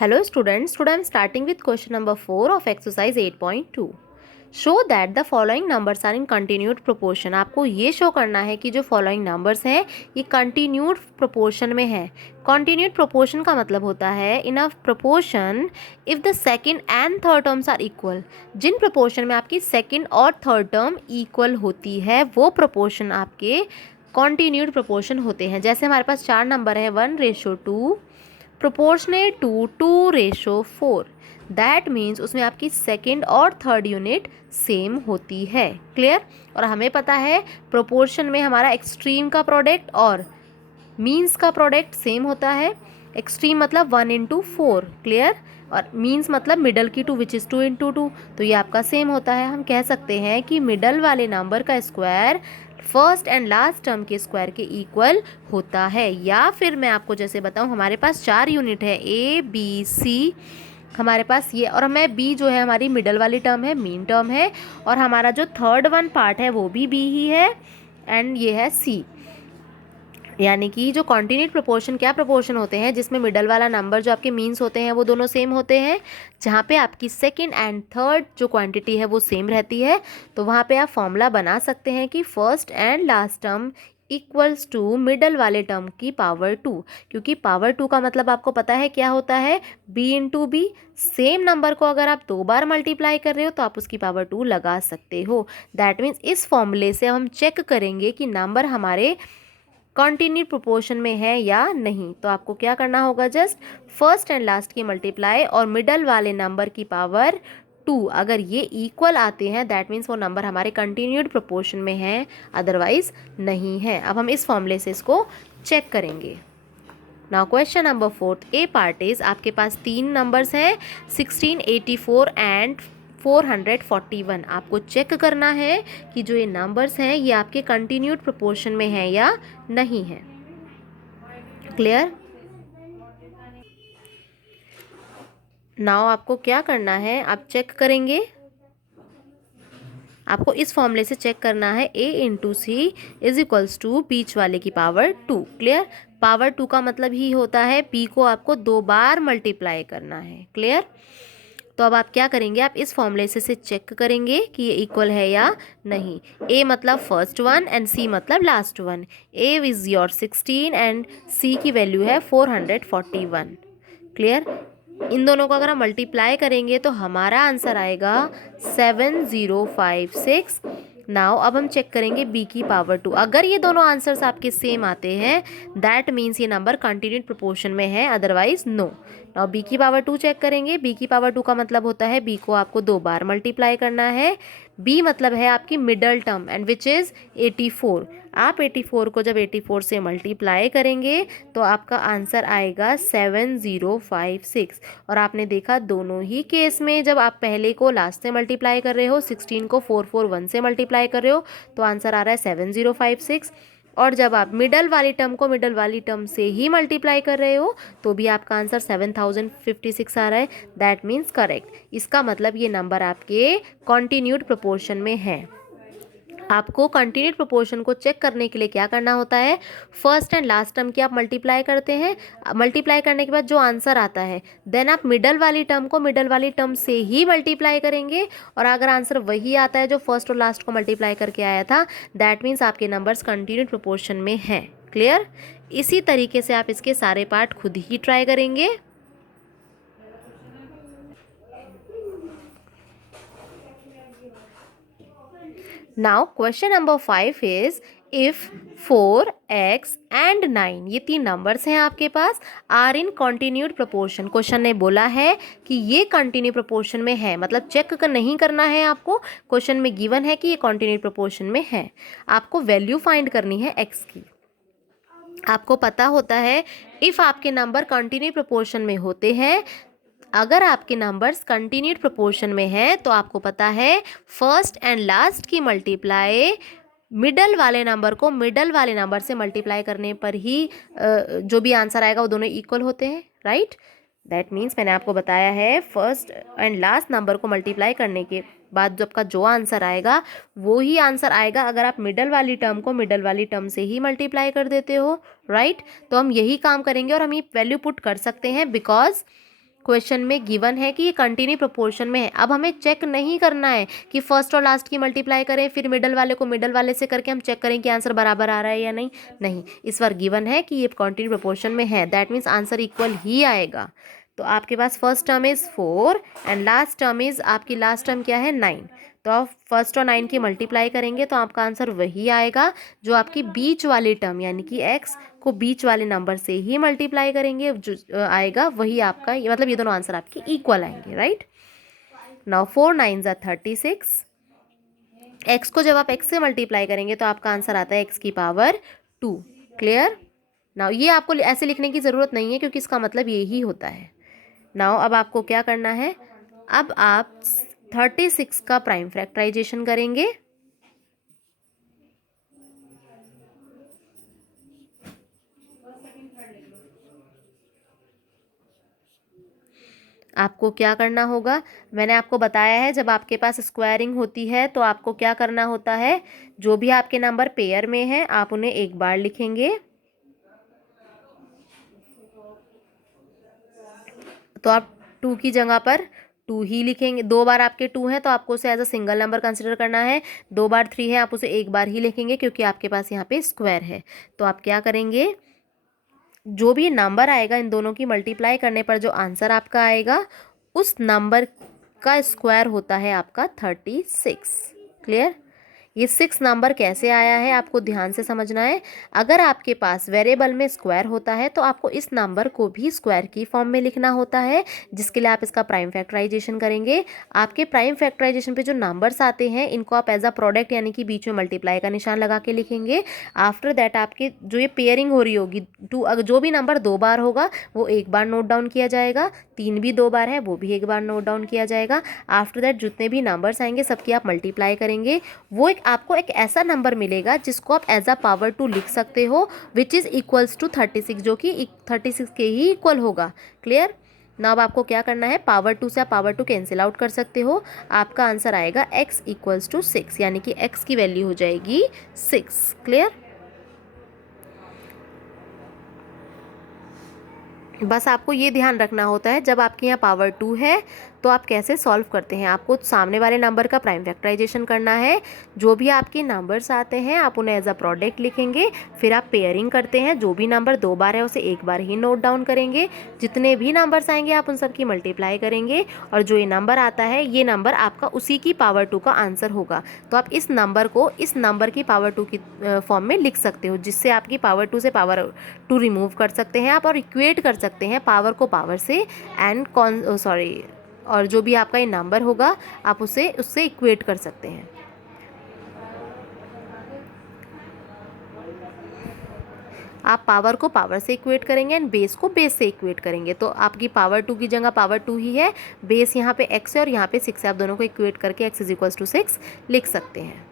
Hello students, today I am starting with question number 4 of exercise 8.2. Show that the following numbers are in continued proportion. आपको ये show करना है कि जो following numbers हैं ये continued proportion में है. Continued proportion का मतलब होता है in a proportion if the second and third terms are equal. Jin proportion में आपकी second और third term equal होती है वो proportion आपके continued proportion होते हैं. जैसे हमारे पास 4 नंबर है 1:2 प्रोपोर्शनेट टू 2:4. दैट मीन्स उसमें आपकी सेकेंड और थर्ड यूनिट सेम होती है. क्लियर. और हमें पता है प्रोपोर्शन में हमारा एक्सट्रीम का प्रोडक्ट और मीन्स का प्रोडक्ट सेम होता है. एक्सट्रीम मतलब 1:4. क्लियर. और मीन्स मतलब मिडल की 2 विच इज़ 2:2. तो ये आपका सेम होता है. हम कह सकते हैं कि मिडल वाले नंबर का square first and last term के स्क्वायर के इक्वल होता है. या फिर मैं आपको जैसे बताऊं हमारे पास 4 यूनिट है ए बी सी हमारे पास ये, और हमें बी जो है हमारी मिडल वाली टर्म है, मीन टर्म है, और हमारा जो थर्ड वन पार्ट है वो भी बी ही है एंड ये है सी. यानी कि जो कॉन्टिन्यूड प्रोपोर्शन क्या प्रोपोर्शन होते हैं जिसमें मिडल वाला नंबर जो आपके मीन्स होते हैं वो दोनों सेम होते हैं, जहाँ पे आपकी सेकंड एंड थर्ड जो क्वांटिटी है वो सेम रहती है. तो वहाँ पे आप फॉर्मूला बना सकते हैं कि first and last term equals to middle वाले टर्म की पावर 2. क्योंकि पावर 2 का मतलब आपको पता है क्या होता है, B into B. Same number को अगर आप 2 बार मल्टीप्लाई कर रहे हो तो आप उसकी पावर 2 लगा सकते हो. दैट मीन्स इस फॉर्मूले से हम चेक करेंगे कि नंबर हमारे कॉन्टिन्यूड प्रोपोर्शन में है या नहीं. तो आपको क्या करना होगा, जस्ट फर्स्ट एंड लास्ट की मल्टीप्लाई और मिडल वाले नंबर की पावर 2. अगर ये इक्वल आते हैं दैट मीन्स वो नंबर हमारे कंटिन्यूड प्रोपोर्शन में है, अदरवाइज नहीं है. अब हम इस फॉर्मूले से इसको चेक करेंगे. Now question number 4 A part is, आपके पास 3 नंबर्स हैं 16, 84 एंड 441. आपको चेक करना है कि जो ये नंबर्स हैं ये आपके कंटिन्यूड प्रोपोर्शन में है या नहीं है. क्लियर. नाउ आपको क्या करना है, आप चेक करेंगे. आपको इस फॉर्मूले से चेक करना है a into C is equals to बीच वाले की पावर 2. क्लियर. पावर 2 का मतलब ही होता है p को आपको 2 बार मल्टीप्लाई करना है. क्लियर. तो अब आप क्या करेंगे, आप इस फॉर्मूले से चेक करेंगे कि ये इक्वल है या नहीं. a मतलब फर्स्ट वन एंड c मतलब last one. a is your 16 and c की वैल्यू है 441. क्लियर. इन दोनों को अगर हम मल्टीप्लाई करेंगे तो हमारा आंसर आएगा 7056. नाउ अब हम चेक करेंगे b की पावर 2. अगर ये दोनों आंसर्स आपके सेम आते हैं दैट मीन्स ये नंबर कंटिन्यूड प्रोपोर्शन में है, अदरवाइज नो. नाउ b की पावर 2 चेक करेंगे. b की पावर 2 का मतलब होता है b को आपको 2 बार मल्टीप्लाई करना है. b मतलब है आपकी middle term and which is 84. आप 84 को जब 84 से मल्टीप्लाई करेंगे तो आपका आंसर आएगा 7056. और आपने देखा दोनों ही केस में जब आप पहले को लास्ट से मल्टीप्लाई कर रहे हो, 16 को 441 से मल्टीप्लाई कर रहे हो तो आंसर आ रहा है 7056. और जब आप मिडल वाली टर्म को मिडल वाली टर्म से ही मल्टीप्लाई कर रहे हो तो भी आपका आंसर 7056 आ रहा है. That means correct. इसका मतलब ये नंबर आपके कॉन्टिन्यूड प्रोपोर्शन में है. आपको कंटिन्यूड प्रोपोर्शन को चेक करने के लिए क्या करना होता है, फर्स्ट एंड लास्ट टर्म की आप मल्टीप्लाई करते हैं. मल्टीप्लाई करने के बाद जो आंसर आता है देन आप मिडल वाली टर्म को मिडल वाली टर्म से ही मल्टीप्लाई करेंगे. और अगर आंसर वही आता है जो फर्स्ट और लास्ट को मल्टीप्लाई करके आया था दैट मीन्स आपके नंबर्स कंटिन्यूड प्रोपोर्शन में हैं. क्लियर. इसी तरीके से आप इसके सारे पार्ट खुद ही ट्राई करेंगे. Now question number 5 is if 4x and 9 ये 3 नंबर्स हैं आपके पास are in continued proportion. Question ने बोला है कि ये कंटिन्यू प्रोपोर्शन में है, मतलब चेक नहीं करना है आपको. क्वेश्चन में गिवन है कि ये कॉन्टिन्यूड प्रोपोर्शन में है. आपको वैल्यू फाइंड करनी है x की. आपको पता होता है इफ़ आपके नंबर कंटिन्यू प्रोपोर्शन में होते हैं, अगर आपके नंबर्स कंटिन्यूड प्रोपोर्शन में है तो आपको पता है फर्स्ट एंड लास्ट की मल्टीप्लाई मिडल वाले नंबर को मिडल वाले नंबर से मल्टीप्लाई करने पर ही जो भी आंसर आएगा वो दोनों इक्वल होते हैं. राइट. दैट मीन्स मैंने आपको बताया है फर्स्ट एंड लास्ट नंबर को मल्टीप्लाई करने के बाद जो आपका जो आंसर आएगा वो ही आंसर आएगा अगर आप मिडल वाली टर्म को मिडल वाली टर्म से ही मल्टीप्लाई कर देते हो. राइट. तो हम यही काम करेंगे और हम ये वैल्यू पुट कर सकते हैं बिकॉज क्वेश्चन में गिवन है कि ये कंटिन्यू प्रोपोर्शन में है। अब हमें चेक नहीं करना है कि फर्स्ट और लास्ट की मल्टीप्लाई करें फिर मिडल वाले को मिडल वाले से करके हम चेक करें कि आंसर बराबर आ रहा है या नहीं। नहीं, इस बार गिवन है कि ये कंटिन्यू प्रोपोर्शन में है, दैट मीन्स आंसर इक्वल ही आएगा। तो आपके पास first term is 4 and last term is, आपकी लास्ट टर्म क्या है 9। तो आप फर्स्ट और 9 की मल्टीप्लाई करेंगे तो आपका आंसर वही आएगा जो आपकी बीच वाली टर्म यानी कि x को बीच वाले नंबर से ही मल्टीप्लाई करेंगे, जो आएगा वही आपका, मतलब ये दोनों आंसर आपके इक्वल आएंगे, राइट। नाउ 4 9 ज़ा 36। x को जब आप x से मल्टीप्लाई करेंगे तो आपका आंसर आता है x की पावर 2। क्लियर। नाउ ये आपको ऐसे लिखने की ज़रूरत नहीं है क्योंकि इसका मतलब यही होता है। नाउ अब आपको क्या करना है, अब आप 36 का प्राइम फैक्टराइजेशन करेंगे। आपको क्या करना होगा, मैंने आपको बताया है जब आपके पास स्क्वायरिंग होती है तो आपको क्या करना होता है, जो भी आपके नंबर पेयर में हैं आप उन्हें एक बार लिखेंगे। तो आप 2 की जगह पर 2 ही लिखेंगे। 2 बार आपके 2 हैं तो आपको उसे as a single number consider करना है। 2 बार 3 है आप उसे एक बार ही लिखेंगे क्योंकि आपके पास यहाँ पे स्क्वायर है। तो आप क्या करेंगे, जो भी नंबर आएगा इन दोनों की मल्टीप्लाई करने पर जो आंसर आपका आएगा उस नंबर का स्क्वायर होता है आपका 36। क्लियर। ये 6 नंबर कैसे आया है आपको ध्यान से समझना है। अगर आपके पास वेरिएबल में स्क्वायर होता है तो आपको इस नंबर को भी स्क्वायर की फॉर्म में लिखना होता है, जिसके लिए आप इसका प्राइम फैक्टराइजेशन करेंगे। आपके प्राइम फैक्टराइजेशन पे जो नंबर्स आते हैं इनको आप एज अ प्रोडक्ट यानी कि बीच में मल्टीप्लाई का निशान लगा के लिखेंगे। आफ्टर दैट आपके जो ये पेयरिंग हो रही होगी, जो भी नंबर 2 बार होगा वो एक बार नोट डाउन किया जाएगा, 3 भी 2 बार है वो भी एक बार नोट डाउन किया जाएगा। आफ्टर दैट जितने भी नंबर्स आएंगे सबकी आप मल्टीप्लाई करेंगे। वो आपको एक ऐसा नंबर मिलेगा जिसको आप एज अ पावर 2 लिख सकते हो, विच इज़ इक्वल्स टू 36, जो कि 36 के ही इक्वल होगा। क्लियर। ना अब आपको क्या करना है, पावर 2 से आप पावर 2 कैंसिल आउट कर सकते हो। आपका आंसर आएगा x इक्वल्स टू 6, यानी कि x की वैल्यू हो जाएगी 6। क्लियर। बस आपको ये ध्यान रखना होता है जब आपके यहाँ पावर 2 है तो आप कैसे सॉल्व करते हैं। आपको सामने वाले नंबर का प्राइम फैक्टराइजेशन करना है। जो भी आपके नंबर्स आते हैं आप उन्हें एज अ प्रोडक्ट लिखेंगे, फिर आप पेयरिंग करते हैं। जो भी नंबर 2 बार है उसे एक बार ही नोट डाउन करेंगे। जितने भी नंबर्स आएंगे आप उन सब की मल्टीप्लाई करेंगे और जो ये नंबर आता है ये नंबर आपका उसी की पावर 2 का आंसर होगा। तो आप इस नंबर को इस नंबर की पावर 2 की फॉर्म में लिख सकते हो, जिससे आपकी पावर 2 से पावर 2 रिमूव कर सकते हैं आप और इक्वेट कर सकते हैं पावर को पावर से एंड और जो भी आपका ये नंबर होगा आप उससे इक्वेट कर सकते हैं। आप पावर को पावर से इक्वेट करेंगे एंड बेस को बेस से इक्वेट करेंगे। तो आपकी पावर 2 की जगह पावर 2 ही है, बेस यहाँ पे x है और यहाँ पे 6 है। आप दोनों को इक्वेट करके x इज इक्वल्स टू 6 लिख सकते हैं।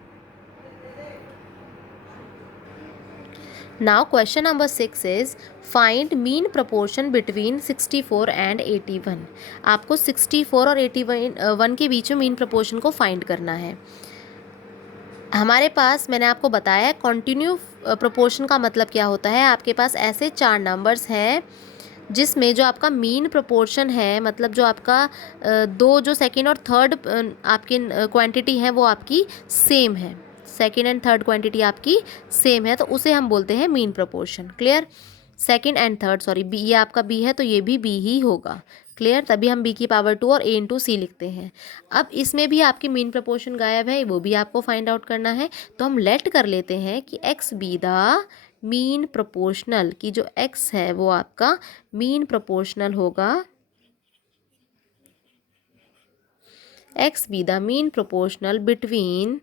Now question number 6 is find mean proportion between 64 and 81। आपको 64 और 81 के बीच में मीन प्रोपोर्शन को फाइंड करना है। हमारे पास मैंने आपको बताया है कॉन्टिन्यू प्रोपोर्शन का मतलब क्या होता है। आपके पास ऐसे 4 नंबर्स हैं जिसमें जो आपका मीन प्रोपोर्शन है, मतलब जो आपका दो जो सेकेंड और थर्ड आपकी क्वांटिटी है वो आपकी सेम है, सेकेंड एंड थर्ड क्वांटिटी आपकी सेम है, तो उसे हम बोलते हैं mean proportion. Clear. Second and third, sorry B, ये आपका बी है तो ये भी बी ही होगा। क्लियर। तभी हम बी की पावर 2 और a इंटू सी लिखते हैं। अब इसमें भी आपकी मीन प्रोपोर्शन गायब है, वो भी आपको फाइंड आउट करना है। तो हम लेट कर लेते हैं कि x be the mean proportional, की जो x है वो आपका मीन प्रोपोर्शनल होगा, x be the mean proportional between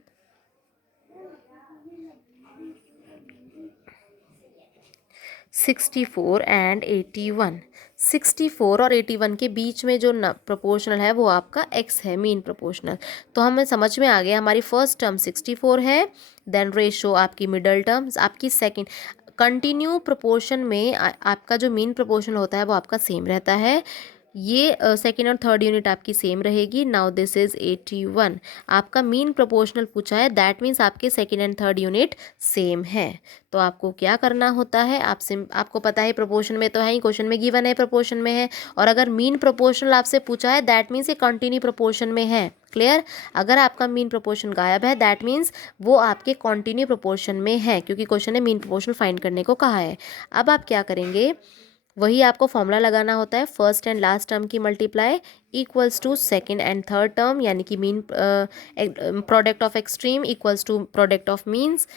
64 and 81। 64 और 81 के बीच में जो प्रोपोर्शनल है वो आपका x है, मीन प्रोपोर्शनल। तो हमें समझ में आ गया, हमारी फर्स्ट टर्म 64 है, देन रेशो आपकी मिडल टर्म्स आपकी सेकंड। कंटिन्यू प्रोपोर्शन में आपका जो मीन प्रोपोर्शनल होता है वो आपका सेम रहता है। ये सेकेंड और थर्ड यूनिट आपकी सेम रहेगी। Now this is 81। आपका मीन प्रोपोर्शनल पूछा है, दैट मीन्स आपके second and third unit same है। तो आपको क्या करना होता है, आपको पता है प्रोपोर्शन में तो है ही, क्वेश्चन में गिवन है प्रोपोर्शन में है, और अगर मीन प्रोपोर्शनल आपसे पूछा है दैट मीन्स ये कंटिन्यू प्रोपोर्शन में है। क्लियर? अगर आपका मीन प्रोपोर्शन गायब है दैट मीन्स वो आपके कंटिन्यू प्रोपोर्शन में है, क्योंकि क्वेश्चन ने मीन प्रोपोर्शनल फाइंड करने को कहा है। अब आप क्या करेंगे, वही आपको फॉर्मूला लगाना होता है, फर्स्ट एंड लास्ट टर्म की multiply equals to second and third term, यानी कि mean product of extreme equals to product of means.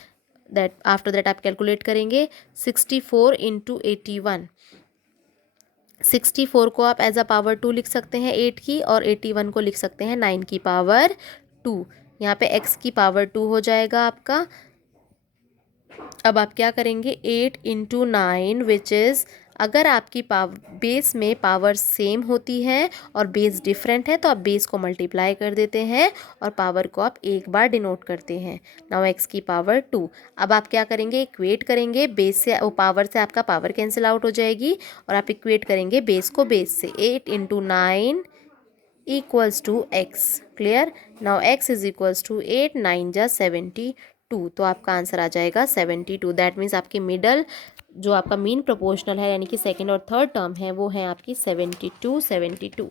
That after that आप कैलकुलेट करेंगे 64 इंटू 81। 64 को आप एज अ पावर 2 लिख सकते हैं 8 की, और 81 को लिख सकते हैं 9 की पावर 2। यहाँ पे x की पावर 2 हो जाएगा आपका। अब आप क्या करेंगे, 8 इंटू 9 विच इज़, अगर आपकी बेस में पावर सेम होती है और बेस डिफरेंट है तो आप बेस को मल्टीप्लाई कर देते हैं और पावर को आप एक बार डिनोट करते हैं। नाउ x की पावर 2। अब आप क्या करेंगे, इक्वेट करेंगे बेस से, वो पावर से आपका पावर कैंसिल आउट हो जाएगी और आप इक्वेट करेंगे बेस को बेस से। 8 into 9 equals to x। Clear? Now x is equals to 8, 9 जा 72। तो आपका आंसर आ जाएगा 72। दैट मीन्स आपकी मिडल जो आपका मीन प्रोपोर्शनल है, यानी कि सेकेंड और थर्ड टर्म है, वो है आपकी 72, 72।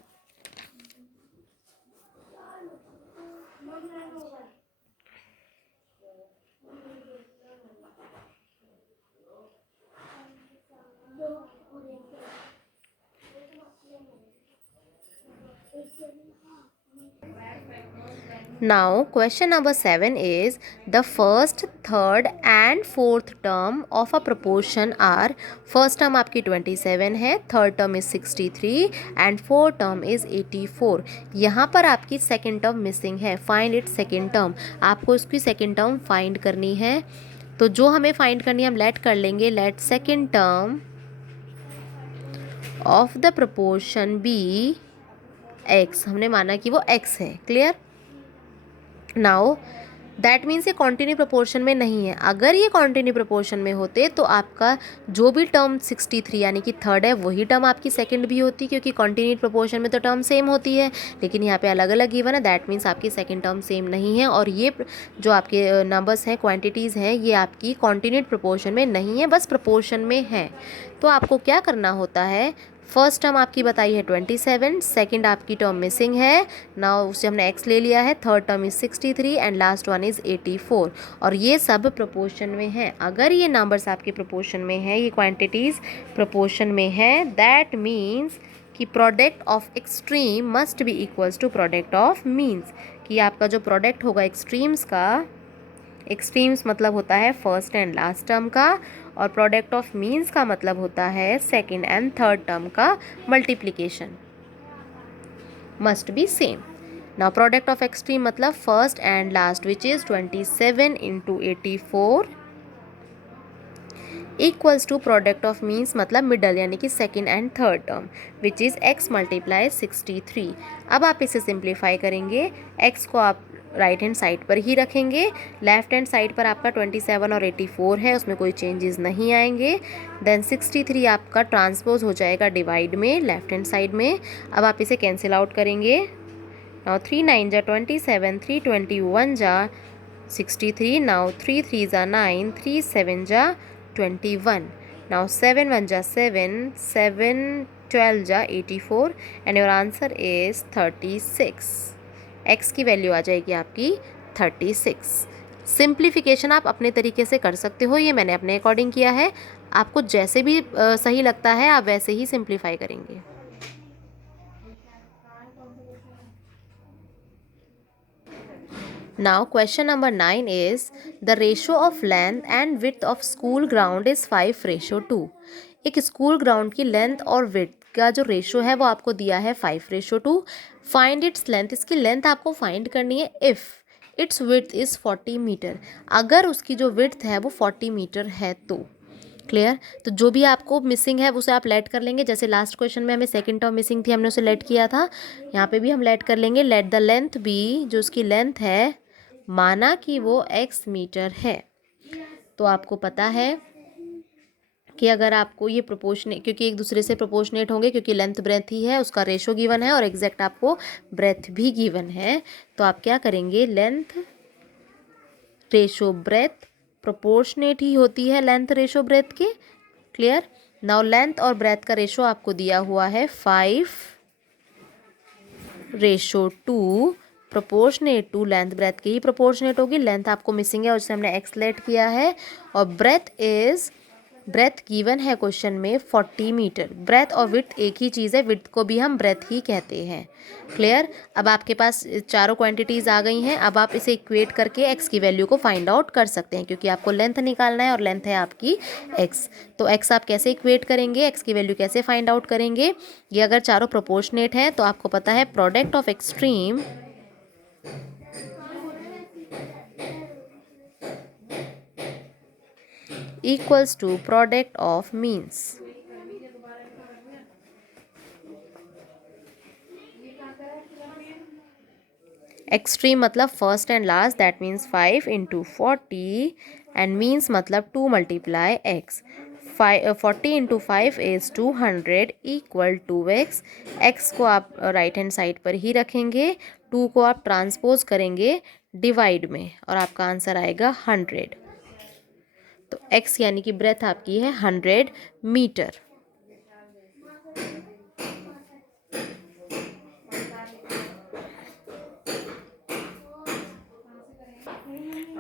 Now question number 7 is the first, third and fourth term of a proportion are, first term आपकी 27 है, third term is 63 and fourth term is 84। यहाँ पर आपकी second term missing है, find its second term। आपको इसकी second term find करनी है, तो जो हमें find करनी है हम let कर लेंगे, let second term of the proportion be x। हमने माना कि वो x है। क्लियर? नाउ दैट मीन्स ये कॉन्टिन्यू प्रोपोर्शन में नहीं है। अगर ये कॉन्टिन्यू प्रोपोर्शन में होते तो आपका जो भी टर्म 63 यानी कि थर्ड है वही टर्म आपकी सेकंड भी होती, क्योंकि कॉन्टिन्यू प्रोपोर्शन में तो टर्म सेम होती है, लेकिन यहाँ पे अलग अलग गिवन है। दैट मीन्स आपकी सेकंड टर्म सेम नहीं है, और ये जो आपके नंबर्स हैं, क्वांटिटीज़ हैं, ये आपकी कॉन्टिन्यूड प्रोपोर्शन में नहीं है, बस प्रोपोर्शन में है। तो आपको क्या करना होता है, फर्स्ट टर्म आपकी बताई है 27, सेकंड आपकी टर्म मिसिंग है, नाउ उसे हमने x ले लिया है, third term is 63 and last one is 84, और ये सब प्रोपोर्शन में है। अगर ये नंबर्स आपके प्रोपोर्शन में है, ये क्वांटिटीज़ प्रोपोर्शन में है, दैट मीन्स कि product of extreme must be equals to product of means, कि आपका जो प्रोडक्ट होगा एक्सट्रीम्स का, एक्सट्रीम्स मतलब होता है फर्स्ट एंड लास्ट टर्म का, और प्रोडक्ट ऑफ मीन्स का मतलब होता है सेकेंड एंड थर्ड टर्म का multiplication must be same. Now product of extreme मतलब first and last which is 27 into 84 equals to product of means मतलब मिडल यानी कि second and third term which is x multiply 63। अब आप इसे simplify करेंगे, x को आप राइट हैंड साइड पर ही रखेंगे, लेफ्ट हैंड साइड पर आपका 27 और 84 है, उसमें कोई चेंजेस नहीं आएंगे। देन 63 आपका ट्रांसपोज हो जाएगा डिवाइड में लेफ्ट हैंड साइड में। अब आप इसे कैंसिल आउट करेंगे। नाउ 3 9 जा 27, 3 21 जा 63, नाउ 3 3 जा 9, 3 7 जा 21, नाउ 7 1 जा 7, 7 12 जा 84 and your answer is 36। x की वैल्यू आ जाएगी आपकी 36। सिंप्लीफिकेशन आप अपने तरीके से कर सकते हो, ये मैंने अपने अकॉर्डिंग किया है, आपको जैसे भी सही लगता है आप वैसे ही सिंप्लीफाई करेंगे। Now question number 9 is the ratio of length and width of school ground is 5:2। एक स्कूल ग्राउंड की लेंथ और विड्थ का जो रेशो है वो आपको दिया है 5:2। फाइंड इट्स लेंथ, इसकी लेंथ आपको फाइंड करनी है if its width is 40 metre, अगर उसकी जो विड्थ है वो 40 मीटर है तो। क्लियर? तो जो भी आपको मिसिंग है उसे आप लेट कर लेंगे, जैसे लास्ट क्वेश्चन में हमें सेकंड टर्म मिसिंग थी हमने उसे लेट किया था, यहाँ पे भी हम लेट कर लेंगे। लेट द लेंथ बी, जो उसकी लेंथ है माना कि वो x मीटर है, तो आपको पता है कि अगर आपको ये प्रोपोर्शनेट, क्योंकि एक दूसरे से प्रोपोर्शनेट होंगे, क्योंकि लेंथ ब्रेथ ही है, उसका रेशो गिवन है और एग्जैक्ट आपको ब्रेथ भी गिवन है, तो आप क्या करेंगे, लेंथ रेशो ब्रेथ प्रोपोर्शनेट ही होती है लेंथ रेशो ब्रेथ के। क्लियर। नाउ लेंथ और ब्रेथ का रेशो आपको दिया हुआ है 5:2, प्रोपोर्शनेट टू लेंथ ब्रेथ की ही प्रोपोर्शनेट होगी। लेंथ आपको मिसिंग है और उससे हमने एक्स लेट किया है, और ब्रेथ गिवन है क्वेश्चन में 40 मीटर। ब्रेथ और विड्थ एक ही चीज़ है, विड्थ को भी हम ब्रेथ ही कहते हैं। क्लियर। अब आपके पास चारों क्वांटिटीज़ आ गई हैं। अब आप इसे इक्वेट करके एक्स की वैल्यू को फाइंड आउट कर सकते हैं, क्योंकि आपको लेंथ निकालना है और लेंथ है आपकी एक्स। तो एक्स आप कैसे इक्वेट करेंगे, एक्स की वैल्यू कैसे फाइंड आउट करेंगे, ये अगर चारों प्रोपोर्शनेट है तो आपको पता है product of extreme equals to product of means. Extreme मतलब first and last, that means 5 × 40, and means मतलब 2 × x। 40 × 5 is 200 equal to x। x को आप राइट हैंड साइड पर ही रखेंगे, 2 को आप ट्रांसपोज करेंगे डिवाइड में, और आपका आंसर आएगा 100। तो x यानी कि ब्रेथ आपकी है 100 metre.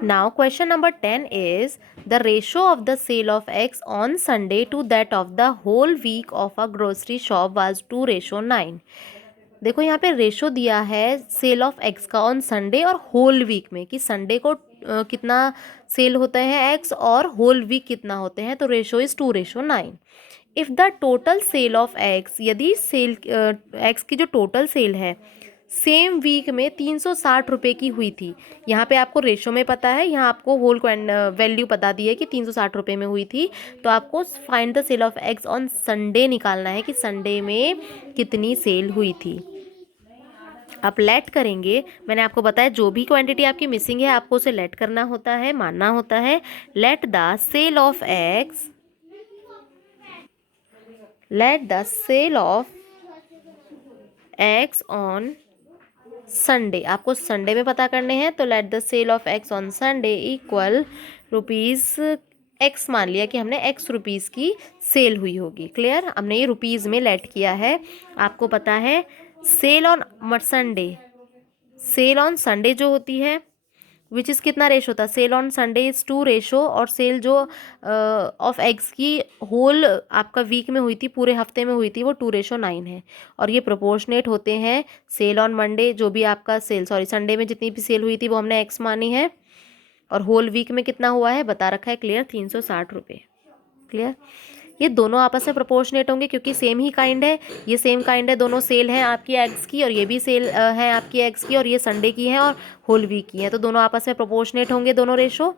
Now question number 10 is the ratio of the sale of eggs on Sunday to that of the whole week of a grocery shop was 2:9। देखो यहाँ पे रेशो दिया है सेल ऑफ एग्स का ऑन संडे और whole week में, कि Sunday को कितना सेल होता है एग्स और होल वीक कितना होते हैं, तो ratio is 2:9। If the total sale of eggs, यदि सेल एग्स की जो टोटल सेल है सेम वीक में 360 रुपये की हुई थी, यहाँ पे आपको रेशो में पता है, यहाँ आपको होल वैल्यू बता दी है कि 360 रुपये में हुई थी, तो आपको find the sale of eggs on Sunday निकालना है कि संडे में कितनी सेल हुई थी। आप लेट करेंगे, मैंने आपको बताया जो भी क्वांटिटी आपकी मिसिंग है आपको उसे लेट करना होता है, मानना होता है। Let the sale of eggs, let the sale of eggs on Sunday, आपको संडे में पता करने हैं, तो let the sale of eggs on Sunday equal rupees x, मान लिया कि हमने एक्स रुपीज़ की सेल हुई होगी। क्लियर। हमने ये रुपीज़ में लेट किया है। आपको पता है sale on Sunday, sale on Sunday जो होती है विच इज़ कितना रेशो था, sale on Sunday is 2 ratio, और सेल जो ऑफ एग्स की होल आपका वीक में हुई थी, पूरे हफ्ते में हुई थी, वो 2:9 है। और ये प्रोपोर्शनेट होते हैं। सेल ऑन मंडे जो भी आपका सेल, सॉरी संडे में जितनी भी सेल हुई थी वो हमने एक्स मानी है, और होल वीक में कितना हुआ है बता रखा है क्लियर, 360 रुपये। क्लियर। ये दोनों आपस में प्रोपोर्शनेट होंगे क्योंकि सेम ही काइंड है, ये सेम काइंड है, दोनों सेल हैं आपकी एग्स की, और ये भी सेल है आपकी एग्स की, और ये संडे की है और होल वीक की है, तो दोनों आपस में प्रोपोर्शनेट होंगे दोनों रेशो।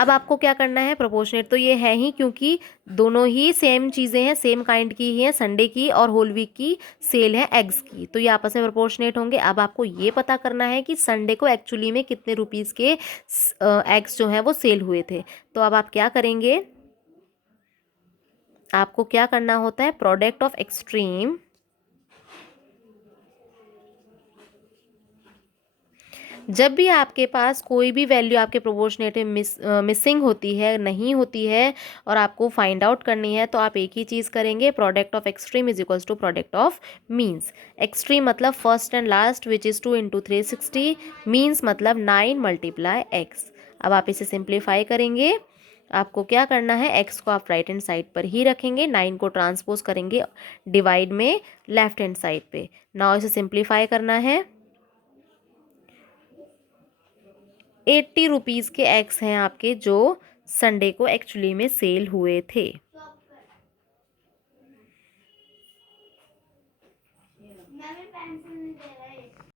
अब आपको क्या करना है, प्रोपोर्शनेट तो ये है ही क्योंकि दोनों ही सेम चीज़ें हैं, सेम काइंड की ही हैं, संडे की और होल वीक की सेल है एग्स की, तो ये आपस में प्रोपोर्शनेट होंगे। अब आपको ये पता करना है कि संडे को एक्चुअली में कितने रुपीज़ के एग्स जो हैं वो सेल हुए थे। तो अब आप क्या करेंगे, आपको क्या करना होता है, प्रोडक्ट ऑफ एक्सट्रीम जब भी आपके पास कोई भी वैल्यू आपके प्रोपोर्शनेट में मिसिंग होती है, नहीं होती है, और आपको फाइंड आउट करनी है, तो आप एक ही चीज़ करेंगे, product of extreme is equals to product of means. Extreme मतलब first and last which is 2 × 360, means मतलब 9 × x। अब आप इसे सिंप्लीफाई करेंगे, आपको क्या करना है, x को आप राइट हैंड साइड पर ही रखेंगे, 9 को ट्रांसपोज करेंगे डिवाइड में लेफ्ट हैंड साइड पे। नाउ इसे सिंप्लीफाई करना है, 80 रुपीज़ के एग्स हैं आपके जो संडे को एक्चुअली में सेल हुए थे।